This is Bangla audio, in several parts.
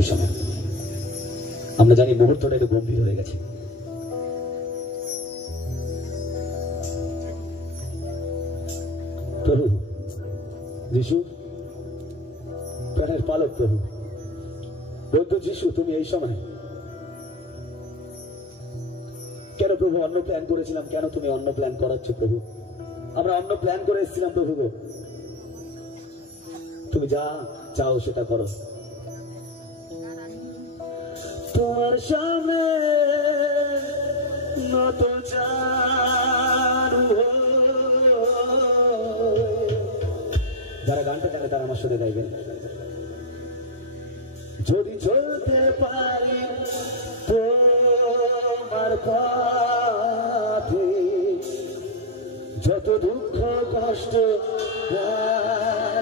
এই সময়। আমরা জানি মুহূর্তটা একটু গম্ভীর হয়ে গেছে। প্রভু যিশু, প্রাণের পালক প্রভু, বৌদ্ধ যিশু, তুমি এই সময় কেন প্রভু অন্য প্ল্যান করেছিলাম, কেন তুমি অন্য প্ল্যান করাচ্ছ প্রভু? আমরা অন্য প্ল্যান করে এসেছিলাম প্রভু গো, তুমি যা চাও সেটা করো। তোমার সামনে নত জানু, যারা গানটা জানে তারা আমার সাথে গাইবেন। যদি চলতে পারি তোমার পথে, যত দুঃখ কষ্ট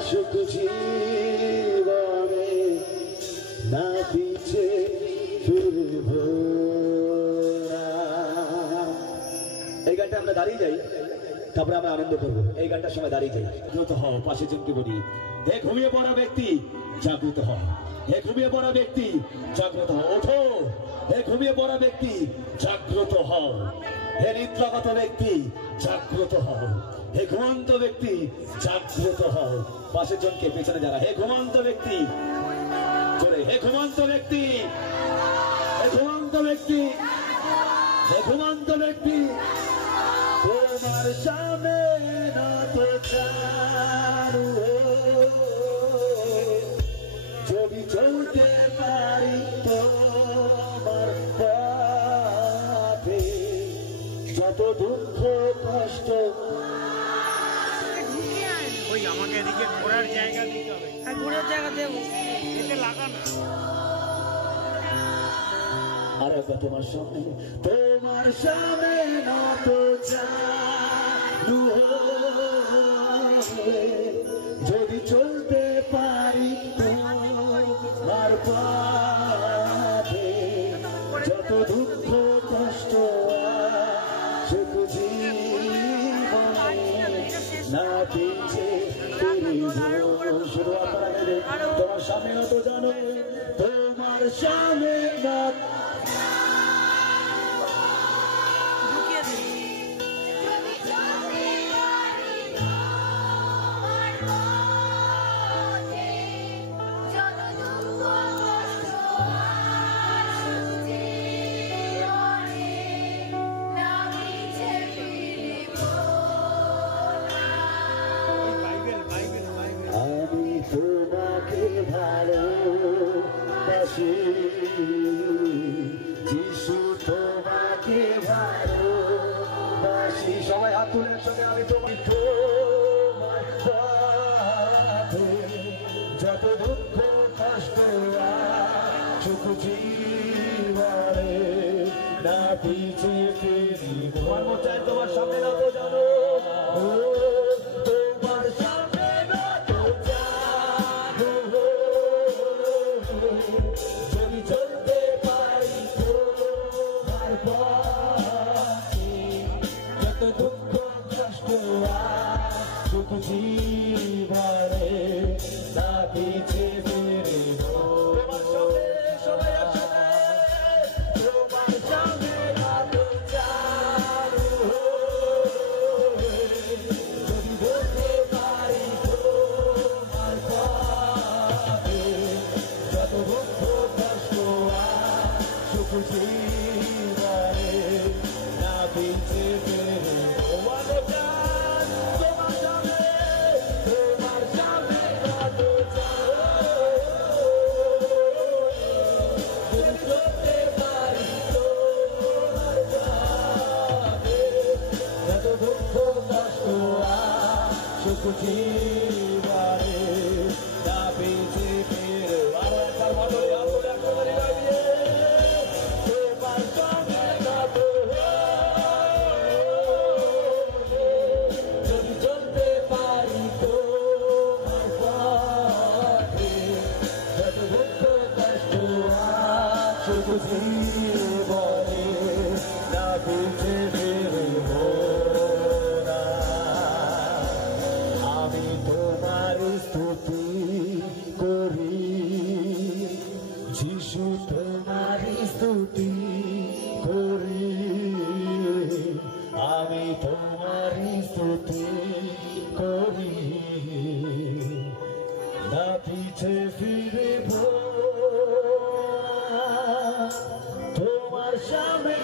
সুখ জীবনে না পিছে ফিরব না। এই গানটা আমরা দাঁড়িয়ে যাই, তারপরে আমরা আনন্দ করবো। এই গানটার সময় দাঁড়িয়ে যাই। জাগ্রত হও, পাশে জনকে বলি, হে ঘুমিয়ে পড়া ব্যক্তি জাগ্রত হও, হে ঘুমিয়ে পড়া ব্যক্তি জাগ্রত হও, ওঠো। হে ঘুমিয়ে পড়া ব্যক্তি জাগ্রত হও, হে নিদ্রাগত ব্যক্তি জাগ্রত হও, হে ঘুমন্ত ব্যক্তি জাগ্রত হও। পাশের জনকে, পেছনে যারা, হে ঘুমন্ত ব্যক্তি, চলে, হে ঘুমন্ত ব্যক্তি, হে ঘুমন্ত ব্যক্তি, হে ঘুমন্ত ব্যক্তি, তোমার সামনে নত জানু, যদি চলতে পারি তোমার পথে, যত দুঃখ কষ্ট। ওই আমাকে এদিকে ঘোরার জায়গা দিতে হবে। হ্যাঁ, ঘোরার জায়গা দেবো, এতে লাগানো। আর একবার তোমার সামনে, তোমার সামনে নত জানু, যদি চলতে পারি তোমার পথে, যত দুঃখ কষ্ট সুখ জীবনে না পিছে ফিরব। শুধু আপনারা নেবে, তোমার সামনে নত জানো, তোমার সামনে নত। তোমাকে ভালোবাসি যিশু, তোমাকে ভালোবাসি। সবাই হাত তুলে একসাথে, আমি তোমার পথে, যত দুঃখ কষ্ট সুখ জীবনে না পিছে ফিরিব। তোমার সামনে নত জানো, তোমার সামনে নত জানো, যদি চলতে পারি তোমার পথে, যত দুঃখ কষ্ট সুখ জীবনে না পিছে ফিরিব। তোমার সামনে, সবাই একসাথে, তোমার সামনে নত জানু, যদি বলতে পারি তোমার পথে, যত দুঃখ কষ্ট সুখ জীবনে না পিছে ফিরিব। তোমার সামনে, তোমার সামনে নত জানু, যদি চলতে পারি তোমার পথে, যত দুঃখ কষ্ট সুখ জীবনে না পিছে ফিরব। আরো একবার ভালো আমরা করে গাইবে, তোমার সামনে নত যদি চলতে পারি তোমার পথে, যত দুঃখ কষ্ট সুখ জীবনে না পিছে ফিরব না। আমি তোমার স্তুতি করি, যিশু তোমারি স্তুতি করি, আমি তোমারি স্তুতি করি, না পিছে ফিরব তোমার সামনে।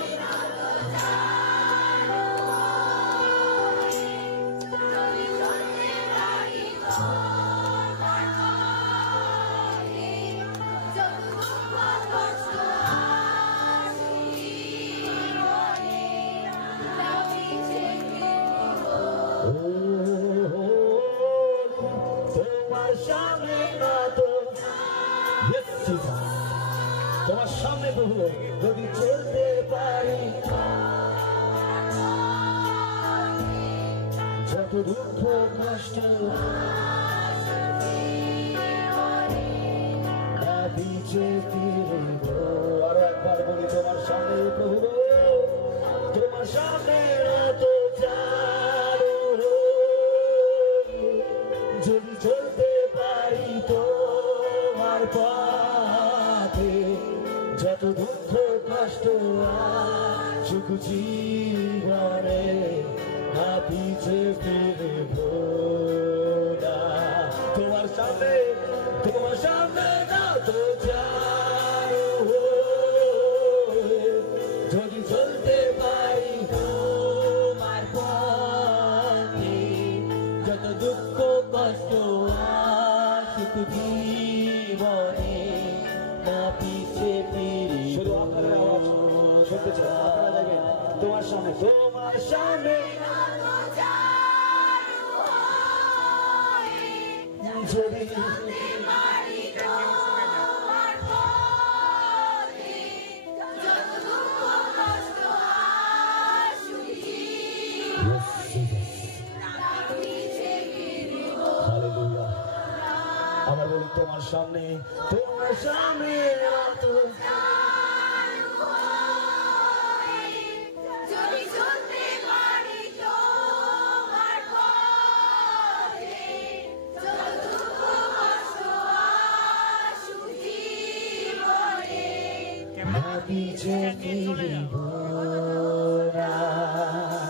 তোমার সামনে প্রভু যদি চলতে পারি, যত দুঃখ কষ্ট পিছে ফিরব। আর একবার বলি, তোমার সামনে প্রভু, তোমার সামনে যদি চলতে পারি তোমার পথে, যত দুঃখ কষ্ট সুখ জীবনে না পিছে ফিরব না। তোমার সামনে না তো যদি চলতে পারি তোমার পথে, যত দুঃখ কষ্ট সুখ জীবনে না পিছে ফিরি। শুধু আপনাদের আওয়াজ শুনতে চাই, আপনারা দেখেন তোমার সামনে যদি আমার বলি, তোমার সামনে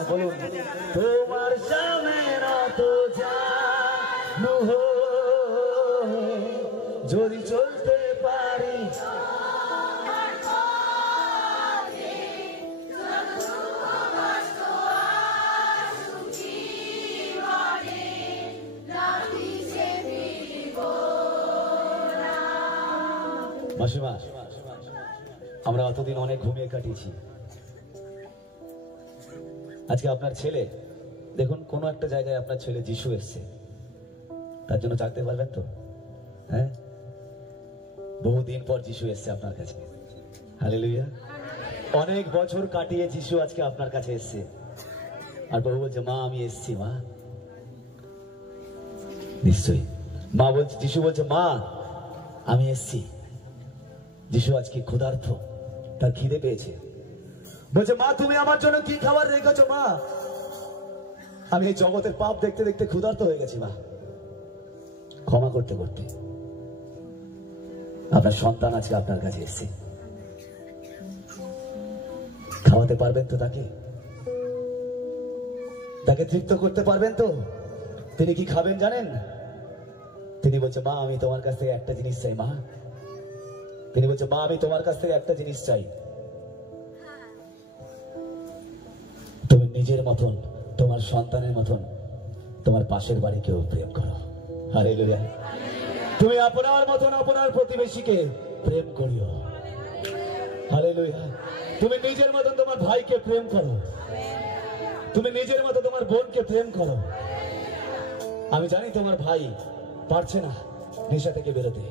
বলুন, তোমার সামনে তো জানু যদি চলতে পারি, মাসিমা আমরা অতদিন অনেক ঘুমিয়ে কাটিয়েছি। আজকে আপনার ছেলে দেখুন, কোন একটা জায়গায় আপনার ছেলে যিশু এসছে, তার জন্য জাগতে পারবেন তো? হ্যাঁ, বহুদিন পর যিশু এসছে আপনার কাছে। হালেলুয়া। অনেক বছর কাটিয়ে যিশু আজকে আপনার কাছে এসছে, আর প্রভু বলছে, মা আমি এসছি মা। নিশ্চয়ই মা বলছে, যিশু বলছে, মা আমি এসছি। যিশু আজকে ক্ষুধার্ত, তার খিদে পেয়েছে, বলছে, মা তুমি আমার জন্য কি খাবার রেখেছো মা? আমি এই জগতের পাপ দেখতে দেখতে ক্ষুধার্ত হয়ে গেছি মা। ক্ষমা করতে করতে আপনার সন্তান আজকে আপনার কাছে এসছে। খাওয়াতে পারবেন তো তাকে? তাকে তৃপ্ত করতে পারবেন তো? তিনি কি খাবেন জানেন? তিনি বলছে, মা আমি তোমার কাছ থেকে একটা জিনিস চাই মা। তিনি বলছে, মা আমি তোমার কাছ থেকে একটা জিনিস চাই, তুমি নিজের মতন, তোমার সন্তানের মতন তোমার পাশের বাড়িকেও প্রেম করো। হালেলুয়া। তুমি আপনার মতন আপনার প্রতিবেশীকে প্রেম করিও। হালেলুয়া। তুমি নিজের মতন তোমার ভাইকে প্রেম করো, তুমি নিজের মতো তোমার বোনকে প্রেম করো। আমি জানি তোমার ভাই পারছে না নেশা থেকে বেরোতে,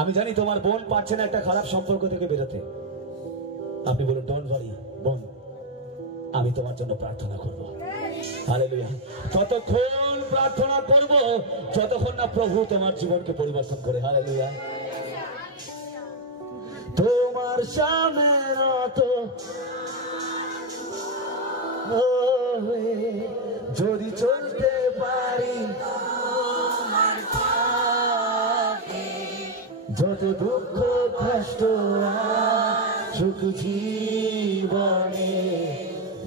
আমি জানি তোমার বোন পারছে না একটা খারাপ সম্পর্ক থেকে বেরোতে। আপনি বলুন, ডোন্ট ওয়ারি বোন, আমি তোমার জন্য প্রার্থনা করব। হালেলুয়া। ততক্ষণ প্রার্থনা করব যতক্ষণ না প্রভু তোমার জীবনকে পরিবর্তন করে। হালেলুয়া। তোমার সামনে তো যদি চলতে পারি, যত দুঃখ দুঃখ কষ্ট সুখ জীবনে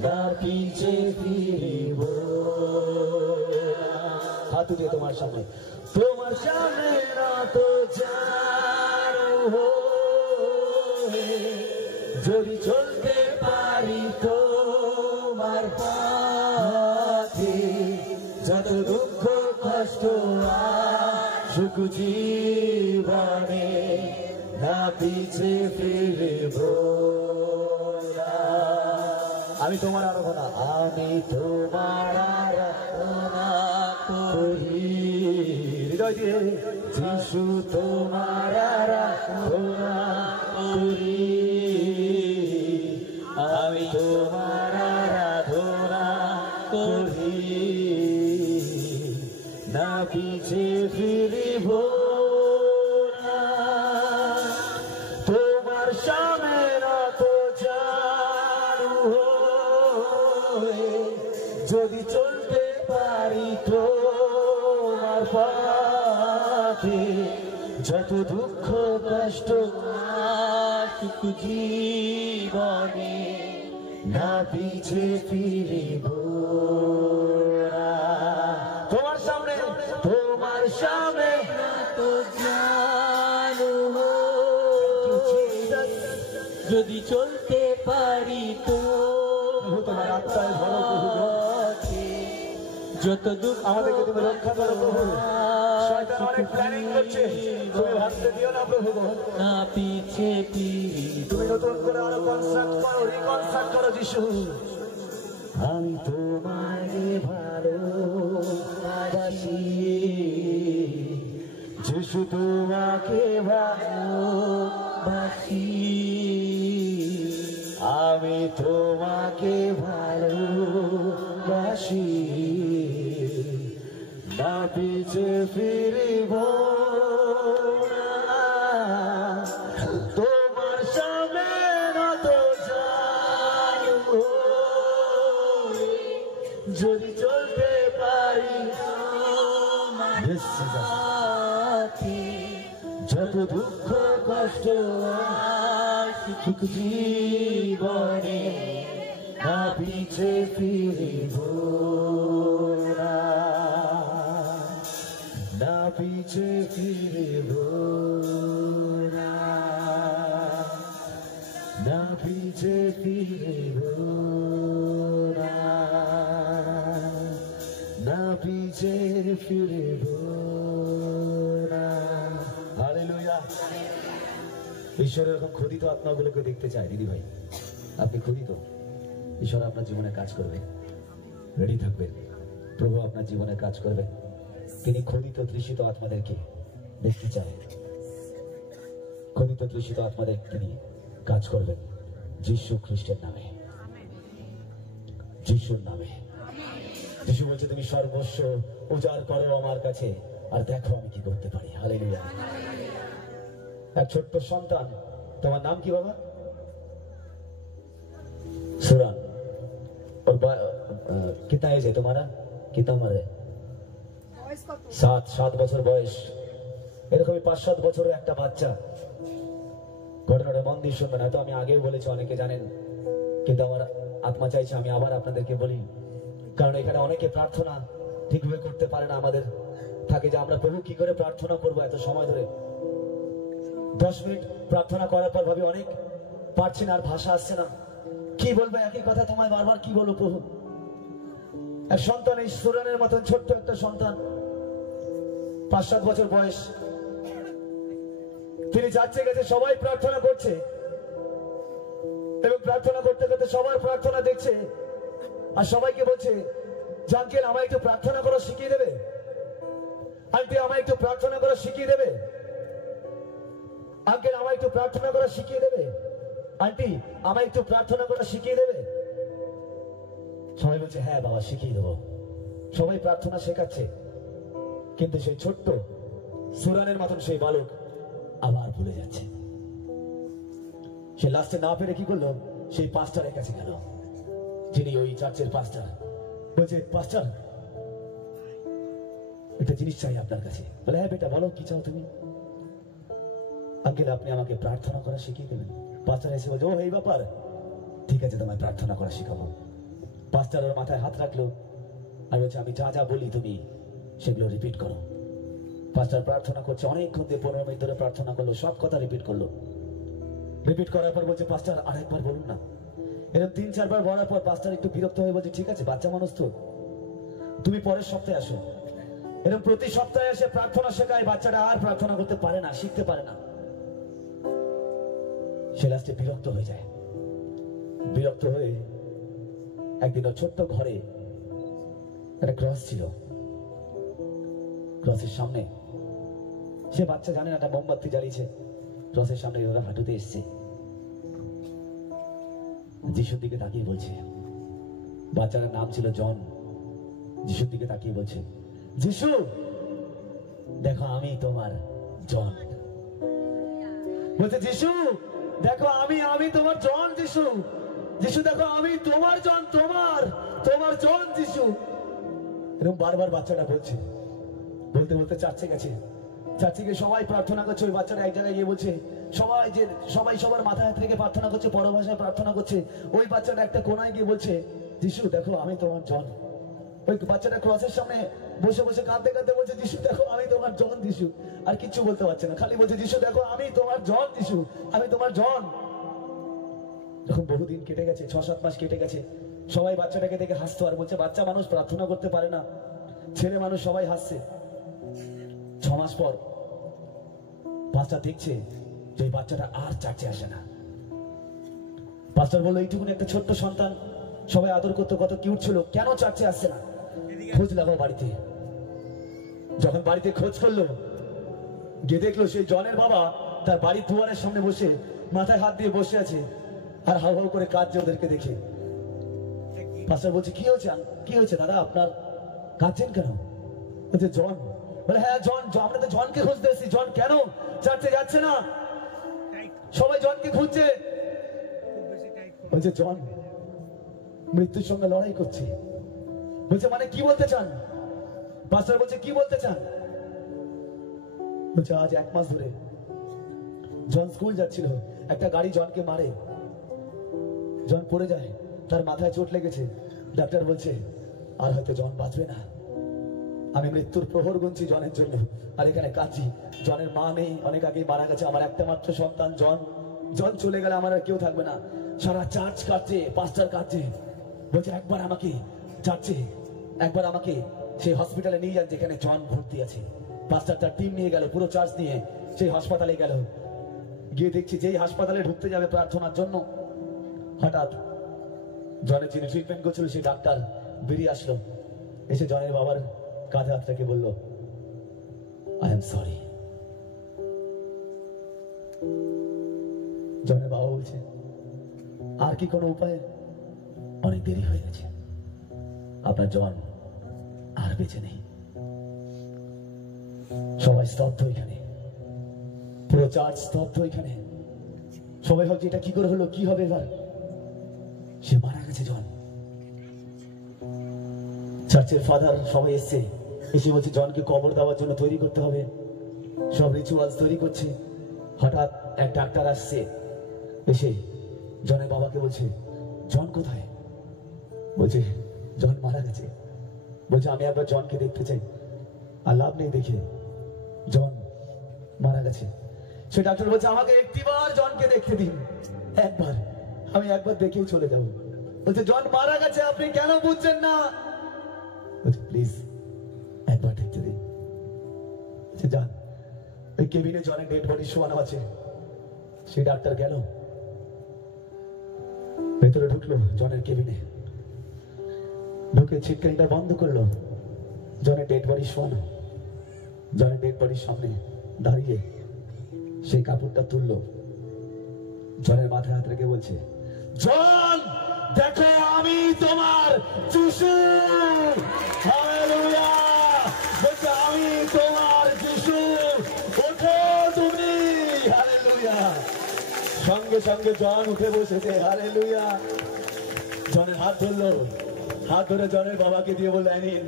না পিছে ফিরিব হাত উঠিয়ে তোমার সামনে না তো জানো যদি চলতে পারি তোমার পথে যত দুঃখ কষ্ট সুখ জীবনে না পিছে ফিরব আমি তোমার আরাধনা আমি তোমার আরাধনা করি হৃদয় দিয়ে যিশু তোমার আরাধনা করি আমি তোমার আরাধনা করি না পিছে ফিরিব না তোমার সামনে না তো জানু যদি চলতে পারি তোমার পথে যত দুঃখ কষ্ট সুখ জীবনে না পিছে ফিরিব তোমার সামনে তো জানো যদি চলতে পারি তো তোমার আত্মায় ধরো যত দুঃখ আমাদেরকে তুমি রক্ষা করো প্রভু শয়তান অনেক প্ল্যানিং করছে তুমি ভাবতে দিও না প্রভু না পিছে তুমি নতুন করে আরো কনসার্ট করো রিকনসার্ট করো যিশু আমি তোমাকে ভালোবাসি যিশু তোমাকে ভালোবাসি আমি তোমাকে ভালোবাসি না পিছে ফিরিব তোমার সামনে নত জানো যদি চলতে পারি যত দুঃখ কষ্ট সুখ জীবনে না পিছে ফিরিব না পিছে ফিরিব না পিছে ফিরিব না পিছে ফিরিব হালেলুয়া ঈশ্বরের এরকম খোদিত আত্মাগুলোকে দেখতে চায় দিদি ভাই আপনি খোদিত ঈশ্বর আপনার জীবনে কাজ করবে রেডি থাকবেন প্রভু আপনার জীবনে কাজ করবে তিনি খোদিত তৃষিত আত্মাদেরকে দেখতে চায় খোদিত তৃষিত আত্মাদের তিনি কাজ করবেন যিশু খ্রিস্টের নামে যিশুর নামে যিশু বলছে তুমি সর্বস্ব উজাড় করো আমার কাছে আর দেখো আমি কি করতে পারি হালেলুয়া এক ছোট্ট সন্তান তোমার নাম কি বাবা সুরান और कितना एज है तुम्हारा कितना उम्र है 7 বছর বয়স এরকমই 5-7 বছরের একটা বাচ্চা ঘটনাটা মন দিয়ে শুনবেন হয়তো আমি আগেও বলেছি অনেকে জানেন কিন্তু আমার আত্মা চাইছে আমি আবার আপনাদেরকে বলি কারণ এখানে অনেকে প্রার্থনা ঠিকভাবে করতে পারে না আমাদের থাকে যে আমরা প্রভু কি করে প্রার্থনা করবো এত সময় ধরে 10 মিনিট প্রার্থনা করার পর ভাবি অনেক পারছি না আর ভাষা আসছে না কি বলবো একই কথা তোমায় বারবার কি বলবো প্রভু এক সন্তান এই সুরানের মতন ছোট্ট একটা সন্তান 5-7 বছর বয়স তিনি যাচ্ছে গেছে সবাই প্রার্থনা করছে এবং প্রার্থনা করতে করতে সবার প্রার্থনা দেখছে আর সবাইকে বলছে জাঙ্কেল আমায় একটু প্রার্থনা করা শিখিয়ে দেবে আন্টি আমায় একটু প্রার্থনা করা শিখিয়ে দেবে আঙ্কেল আমায় একটু প্রার্থনা করা শিখিয়ে দেবে আন্টি আমায় একটু প্রার্থনা করা শিখিয়ে দেবে সবাই বলছে হ্যাঁ বাবা শিখিয়ে দেবো সবাই প্রার্থনা শেখাচ্ছে কিন্তু সেই ছোট্ট সুরানের মতন সেই বালক আবার ভুলে যাচ্ছে সে লাস্টে না পেরে কি করলো সেই পাস্টারের কাছে গেল যিনি ওই চার্চের পাস্টার বলছে পাস্টার একটা জিনিস চাই আপনার কাছে বলে হ্যাঁ বেটা বলো কি চাও তুমি আঙ্কেল আপনি আমাকে প্রার্থনা করা শিখিয়ে দেবেন। পাস্টার এসে বলছে, ও এই ব্যাপার, ঠিক আছে তোমায় প্রার্থনা করা শিখাবো। পাস্টার ওর মাথায় হাত রাখলো আর বলছে, আমি যা যা বলি তুমি সেগুলো রিপিট করো। পাস্টার প্রার্থনা করছে, অনেকক্ষণ দিয়ে 15 মিনিট ধরে প্রার্থনা করলো, সব কথা রিপিট করলো। রিপিট করার পর বলছে, পাস্টার আরেকবার বলুন না। এরকম 3-4 বার বলার পর পাস্টার একটু বিরক্ত হয়ে বলছে, ঠিক আছে বাচ্চা মানুষ তো, তুমি পরের সপ্তাহে আসো। এরকম প্রতি সপ্তাহে এসে প্রার্থনা শেখায়, বাচ্চাটা আর প্রার্থনা করতে পারে না, শিখতে পারে না। সে লাস্টে বিরক্ত হয়ে যায়। বিরক্ত হয়ে একদিন ওর ছোট্ট ঘরে একটা ক্রস ছিল, ক্রসের সামনে সে বাচ্চা জানে না একটা মোমবাতি জ্বালিয়েছে, ক্রসের সামনে হাঁটুতে এসছে, যিশুর দিকে তাকিয়ে বলছে, বাচ্চাটার নাম ছিল জন। যিশুর দিকে তাকিয়ে বলছে, যিশু দেখো আমি তোমার জন। বলছে, যিশু দেখো আমি তোমার জন। যিশু যিশু দেখো আমি তোমার জন, তোমার জন যিশু। এরকম বারবার বাচ্চাটা বলছে। বলতে বলতে চার্চে গেছে। চার্চে গিয়ে সবাই প্রার্থনা করছে। ওই বাচ্চাটা এক জায়গায় গিয়ে বলছে, সবাই সবার মাথায় হাত রেখে প্রার্থনা করছে, বড় ভাষায় প্রার্থনা করছে। ওই বাচ্চাটা একটা কোনায় গিয়ে বলছে, যিশু দেখো আমি তোমার জন। ওই বাচ্চাটা ক্রসের সামনে বসে বসে কাঁদতে কাঁদতে বলছে, যিশু দেখো আমি তোমার জন। যিশু আর কিচ্ছু বলতে পারছে না, খালি বলছে, যিশু দেখো আমি তোমার জন। যিশু আমি তোমার জন। এখন বহুদিন কেটে গেছে, 6-7 মাস কেটে গেছে। সবাই বাচ্চাটাকে দেখে হাসতো আর বলছে, বাচ্চা মানুষ প্রার্থনা করতে পারে না, ছেলে মানুষ সবাই হাসছে। 6 মাস পর পাস্টার দেখছে যে বাচ্চাটা আর চার্চে আসে না। পাস্টার বললো, এইটুকুন একটা ছোট্ট সন্তান, সবাই আদর করতো, কত কিউট ছিল, কেন চার্চে আসছে না? খোঁজ লাগাও বাড়িতে। যখন বাড়িতে খোঁজ করলো, গিয়ে দেখলো সেই জনের বাবা তার বাড়ির দুয়ারের সামনে বসে মাথায় হাত দিয়ে বসে আছে আর হাউ হাউ করে কাঁদছে ওদেরকে দেখে। পাস্টার বলছে, কি হয়েছে দাদা, আপনার কাঁদছেন কেন? বলছে, জন। বলে, হ্যাঁ জন, আমরা তো জনকে খুঁজতে এসেছি। জন কেন চার্চে যাচ্ছে না? সবাই জনকে খুঁজছে। বলছে, জন মৃত্যুর সঙ্গে লড়াই করছে। বলছে, মানে কি বলতে চান? পাস্টার বলছে, কি বলতে চান? বলছে, আজ 1 মাস ধরে জন স্কুল যাচ্ছিল, একটা গাড়ি জনকে মারে, জন পড়ে যায়, তার মাথায় চোট লেগেছে। ডাক্তার বলছে আর হয়তো জন বাঁচবে না। আমি মৃত্যুর প্রহর গুনছি জনের জন্য, আর এখানে কাঁদছি। জনের মা নেই, অনেক আগেই মারা গেছে। আমার একটা মাত্র সন্তান জন চলে গেলে আমার আর কেউ থাকবে না। সারা চার্চ কাঁদছে, পাস্টার কাঁদছে। বলছে, একবার আমাকে সেই হসপিটালে নিয়ে যান যেখানে জন ভর্তি আছে। পাস্টার তার টিম নিয়ে গেল, পুরো চার্চ নিয়ে সেই হাসপাতালে গেল। গিয়ে দেখছি যেই হাসপাতালে ঢুকতে যাবে প্রার্থনার জন্য, হঠাৎ জনের যিনি ট্রিটমেন্ট করছিল সেই ডাক্তার বেরিয়ে আসলো, এসে জনের বাবার কাঁধে হাত রেখে বলল, আই এম সরি। জনের বাবা বলছে, আর কি কোনো উপায়? অনেক দেরি হয়ে গেছে, আপনার জন আর বেঁচে নেই। সবাই স্তব্ধ, এখানে পুরো চার্চ স্তব্ধ। এখানে সবাই ভাবছে, এটা কি করে হলো, কি হবে এবার? সে মারা গেছে জন। চার্চের ফাদার সবাই এসে বলছে, জনকে কবর দেওয়ার জন্য তৈরি করতে হবে, সব রিচুয়ালস তৈরি করছে। হঠাৎ এক ডাক্তার আসছে, এসে জনের বাবাকে বলছে, জন কোথায়? বলছে, জন মারা গেছে। বলছে, আমি একবার জনকে দেখতে চাই। আর লাভ নেই দেখে, জন মারা গেছে। সে ডাক্তার বলছে, আমাকে একটিবার জনকে দেখতে দিন, আমি একবার দেখেই চলে যাব। বলছে, জন মারা গেছে, আপনি কেন বুঝছেন না? বলছে, প্লিজ একবার দেখতে দিন। যান, ওই কেবিনে জনের ডেড বডি শোয়ানো আছে। সেই ডাক্তার গেল, ভেতরে ঢুকলো জনের কেবিনে, ঢুকে ছিটকানিটা বন্ধ করলো। জনের ডেড বডি শোয়ানো, জনের ডেড বডির সামনে দাঁড়িয়ে সেই কাপড়টা তুললো, জনের মাথায় হাত রেখে বলছে, জন দেখো আমি তোমার যিশু। হালেলুয়া। বলছে, আমি তোমার যিশু, ওঠো তুমি। হালেলুয়া। সঙ্গে সঙ্গে জন উঠে বসেছে। হালেলুয়া। জনের হাত ধরলো, হাত ধরে জনের বাবাকে দিয়ে বললেন, নিন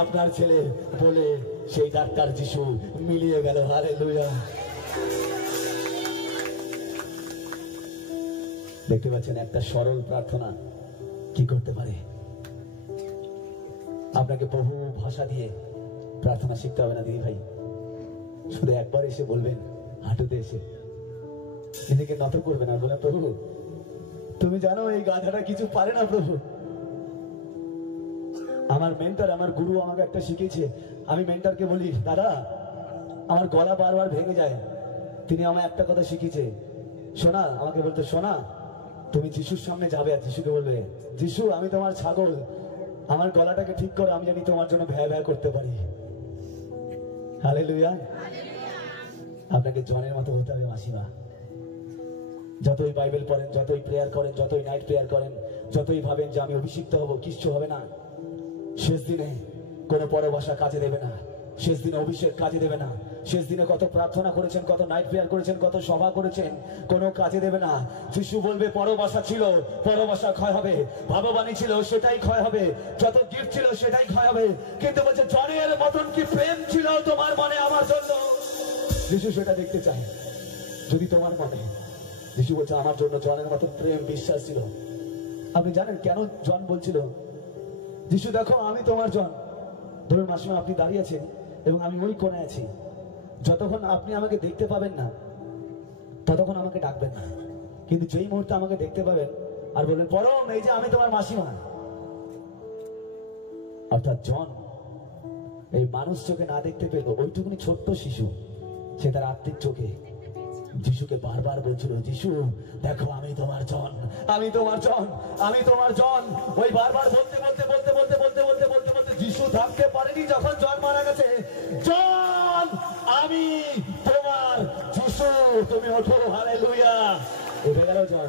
আপনার ছেলে, বলে সেই ডাক্তার যিশু মিলিয়ে গেল। হালেলুয়া। দেখতে পাচ্ছেন একটা সরল প্রার্থনা কি করতে পারে। আপনাকে বহু ভাষা দিয়ে প্রার্থনা শিখতে হবে না দিদি ভাই, শুধু একবার এসে বলবেন, হাঁটুতে এসে নিজেকে নত করবেন আর বলেন, প্রভু তুমি জানো এই গাধাটা কিছু পারে না প্রভু। আমার মেন্টর, আমার গুরু আমাকে একটা শিখিয়েছে। আমি মেন্টরকে বলি, দাদা আমার গলা বারবার ভেঙে যায়। তিনি আমায় একটা কথা শিখিয়েছে, শোনা, আমাকে বলতো, শোনা তুমি যিশুর সামনে যাবে আর যিশুকে বলবে, যিশু আমি তোমার ছাগল, আমার গলাটাকে ঠিক করো, আমি জানি তোমার জন্য ভ্যা ভ্যা করতে পারি। হালেলুয়া। আপনাকে জনের মতো হতে হবে মাসিমা। যতই বাইবেল পড়েন, যতই প্রেয়ার করেন, যতই নাইট প্রেয়ার করেন, যতই ভাবেন যে আমি অভিষিক্ত হব, কিচ্ছু হবে না। শেষ দিনে কোনো পরবাসা কাজে দেবে না, শেষ দিনে অভিষেক কাজে দেবে না। শেষ দিনে কত প্রার্থনা করেছেন, কত নাইট প্রেয়ার করেছেন, কত সভা করেছেন, কোনো কাজে দেবে না। যিশু বলবে পরবাসা ছিল, পরবাসা ক্ষয় হবে, ভাববাণী ছিল সেটাই ক্ষয় হবে, যত গিফট ছিল সেটাই ক্ষয় হবে, কিন্তু বলছে জনের মতন কি প্রেম ছিল তোমার মনে আমার জন্য, যিশু সেটা দেখতে চায়। যদি তোমার মনে, যিশু বলছে আমার জন্য জনের মতন প্রেম বিশ্বাস ছিল। আপনি জানেন কেন জন বলছিল, যিশু দেখো আমি তোমার জন। ধরুন মাসিমা আপনি দাঁড়িয়ে আছেন এবং আমি ওই কোণে আছি, যতক্ষণ আপনি আমাকে দেখতে পাবেন না ততক্ষণ আমাকে ডাকবেন না, কিন্তু যেই মুহূর্তে আমাকে দেখতে পাবেন আর বলবেন, পরম এই যে আমি তোমার মাসিমা। অর্থাৎ জন এই মানুষ চোখে না দেখতে পেল, ওইটুকুনি ছোট্ট শিশু, সে তার আত্মিক চোখে যিশুকে বারবার বলছিল, যিশু দেখো আমি তোমার জন, আমি তোমার জন, আমি তোমার জন। ওই বারবার বলতে বলতে বলতে বলতে বলতে বলতে বলতে বলতে যিশু থাকতে পারেনি। যখন জন মারা গেছে, জন আমি তোমার যিশু, তুমি ওঠো, হালেলুয়া। উঠে গেল জন।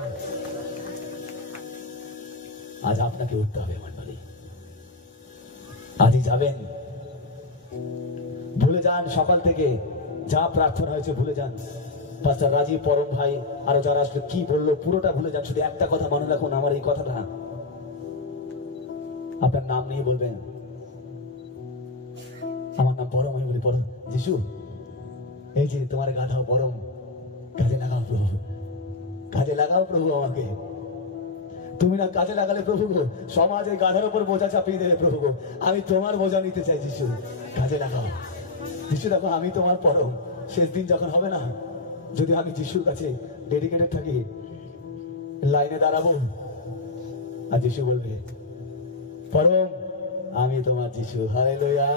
আজ আপনাকে উঠতে হবে মন্ডলী। আজই যাবেন, ভুলে যান সকাল থেকে যা প্রার্থনা হয়েছে, ভুলে যান। পাস্টার রাজীব, পরম ভাই, আরো যারা আসলে কি বললো পুরোটা ভুলে যান। শুধু একটা কথা মনে রাখুন, আমার এই কথাটা আপনার নাম নিয়ে বলবেন, আমার নাম পরম। আমি বলি, পরম যিশু এই যে তোমার গাধাও পরম, কাজে লাগাও প্রভু, কাজে লাগাও প্রভু আমাকে। তুমি না কাজে লাগালে প্রভু গো, সমাজ এই গাধার উপর বোঝা চাপিয়ে দেবে প্রভু গো। আমি তোমার বোঝা নিতে চাই যিশু, কাজে লাগাও। যিশু দেখো আমি তোমার পরম। শেষ দিন যখন হবে না, যদি আমি যিশুর কাছে ডেডিকেটেড থাকি, লাইনে দাঁড়াবো আর যিশু বলবে, পরম আমি তোমার যিশু, হালেলুয়া।